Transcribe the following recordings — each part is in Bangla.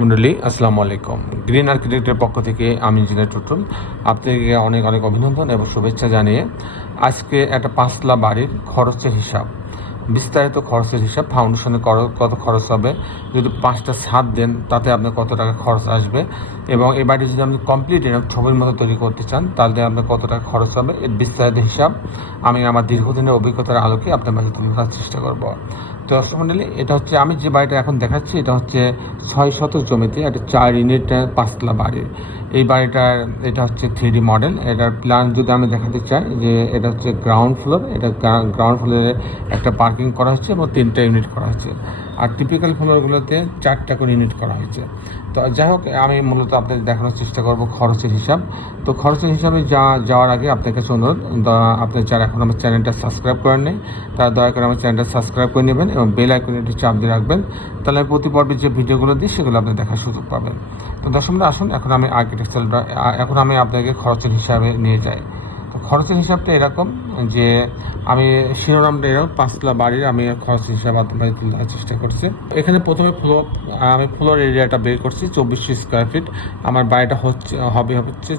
মন্ডলী আসসালামু আলাইকুম। গ্রিন আর্কিটেক্টের পক্ষ থেকে আমি ইঞ্জিনিয়ার টুটুল আপনাকে অনেক অনেক অভিনন্দন এবং শুভেচ্ছা জানিয়ে আজকে একটা 5 তলা বাড়ির খরচের হিসাব, বিস্তারিত খরচের হিসাব, ফাউন্ডেশনে কত খরচ হবে, যদি 5টা ছাদ দেন তাতে আপনার কত টাকা খরচ আসবে, এবং এই বাড়িটি যদি আপনি কমপ্লিট এরকম ছবির মতো তৈরি করতে চান তাহলে আপনার কত টাকা খরচ হবে, এর বিস্তারিত হিসাব আমি আমার দীর্ঘদিনের অভিজ্ঞতার আলোকে আপনার মাঝে তুলে ধরার চেষ্টা করব। তো দর্শক মন্ডলী, এটা হচ্ছে আমি যে বাড়িটা এখন দেখাচ্ছি, এটা হচ্ছে 6 শতক জমিতে একটা 4 ইউনিট 5 তলা বাড়ির। এই বাড়িটার এটা হচ্ছে 3D মডেল। এটার প্ল্যান যদি আমি দেখাতে চাই যে এটা হচ্ছে গ্রাউন্ড ফ্লোর, এটা গ্রাউন্ড ফ্লোরে একটা পার্কিং করা হচ্ছে এবং 3টা ইউনিট করা হচ্ছে, আর টিপিক্যাল ফ্লোরগুলোতে 4টা করে ইউনিট করা হয়েছে। তো যাই হোক, আমি মূলত আপনাদের দেখানোর চেষ্টা করব খরচের হিসাব। তো খরচের হিসাবে যাওয়ার আগে আপনার কাছে অনুরোধ, আপনি যারা এখন আমার চ্যানেলটা সাবস্ক্রাইব করেন নাই তারা দয়া করে আমার চ্যানেলটা সাবস্ক্রাইব করে নেবেন এবং বেল আইকনটি চাপ দিয়ে রাখবেন, তাহলে আমি প্রতি পর্বে যে ভিডিওগুলো দিই সেগুলো আপনি দেখার সুযোগ পাবেন। তো দর্শক আসুন, এখন আমি আপনাকে খরচের হিসাবে নিয়ে যাই। তো খরচের হিসাবটা এরকম যে আমি শিরোনামটা এরকম 5 তলা বাড়ির আমি খরচের হিসাব আপনাদের তুলে ধরার চেষ্টা করছি। এখানে প্রথমে আমি ফ্লোর এরিয়াটা বের করছি 2400 স্কোয়ার ফিট। আমার বাড়িটা হচ্ছে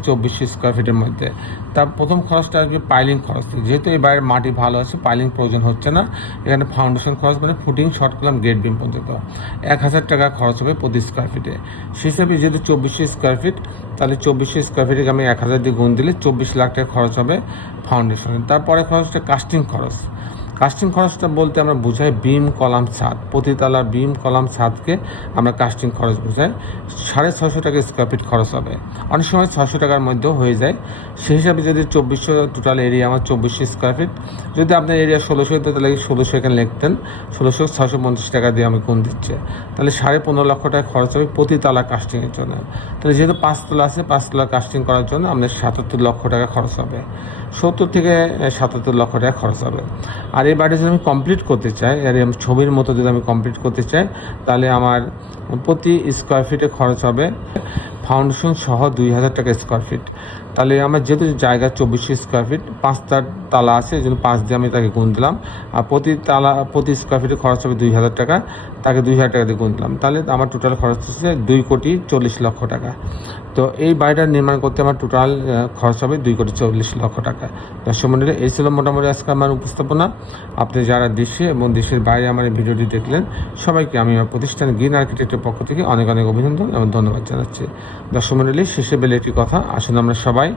2400 স্কোয়ার ফিটের মধ্যে। তার প্রথম খরচটা আসবে পাইলিং খরচ। যেহেতু এই বাড়ির মাটি ভালো আছে, পাইলিং প্রয়োজন হচ্ছে না। এখানে ফাউন্ডেশন খরচ মানে ফুটিং, শর্ট কলাম, গেট বিম পর্যন্ত 1000 টাকা খরচ হবে প্রতি স্কোয়ার ফিটে। সে হিসাবে যেহেতু 2400 স্কোয়ার ফিট, তাহলে 2400 স্কোয়ার ফিটে আমি 1000 দিয়ে গুণ দিলে 24 লাখ টাকা খরচ হবে ফাউন্ডেশনে। তারপরে খরচটা কাস্টিং খরচ। কাস্টিং খরচটা বলতে আমরা বুঝাই বিম, কলাম, ছাদ। প্রতি তলার বিম, কলাম, ছাদকে আমরা কাস্টিং খরচ বোঝাই। 650 টাকা স্কোয়ার ফিট খরচ হবে, অনেক সময় 600 টাকার মধ্যেও হয়ে যায়। সেই হিসাবে যদি 2400 টোটাল এরিয়া আমার 2400 স্কোয়ার ফিট, যদি আপনার এরিয়া 1600 হতো তাহলে 1600 এখানে লিখতেন, 1600 650 টাকা দিয়ে আমি গুণ দিচ্ছে, তাহলে 15.5 লক্ষ টাকা খরচ হবে প্রতি তলা কাস্টিংয়ের জন্য। তাহলে যেহেতু 5 তলা আছে, 5 তলা কাস্টিং করার জন্য আমাদের 77 লক্ষ টাকা খরচ হবে, 70 থেকে 77 লক্ষ টাকা খরচ হবে। আর এই বাড়িটা যদি আমি কমপ্লিট করতে চাই, আর ছবির মতো যদি আমি কমপ্লিট করতে চাই, তাহলে আমার প্রতি স্কোয়ার ফিটে খরচ হবে ফাউন্ডেশন সহ 2000 টাকা স্কোয়ার ফিট। তাহলে আমার যেহেতু জায়গা 2400 স্কোয়ার ফিট, 5টা তালা আছে, এই জন্য 5 দিয়ে আমি তাকে গুণ দিলাম, আর প্রতি স্কোয়ার ফিটে খরচ হবে 2000 টাকা, তাকে 2000 টাকা দিয়ে গুণ দিলাম, তাহলে আমার টোটাল খরচ হচ্ছে 2,40,00,000 টাকা। তো এই বাড়িটা নির্মাণ করতে আমার টোটাল খরচ হবে 2,40,00,000 টাকা। দর্শক মন্ডলী, এই ছিল মোটামুটি আজকে আমার উপস্থাপনা। আপনি যারা দেশে এবং দেশের বাইরে আমার এই ভিডিওটি দেখলেন, সবাইকে আমি আমার প্রতিষ্ঠান গ্রিন আর্কিটেক্টের পক্ষ থেকে অনেক অনেক অভিনন্দন এবং ধন্যবাদ জানাচ্ছি। দর্শক মন্ডলী, শেষে বেলে একটি কথা, আসুন আমরা সবাই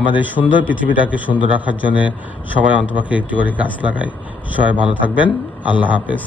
আমাদের সুন্দর পৃথিবীটাকে সুন্দর রাখার জন্য সবাই অন্তপক্ষে একটি করে গাছ লাগাই। সবাই ভালো থাকবেন। আল্লাহ হাফেজ।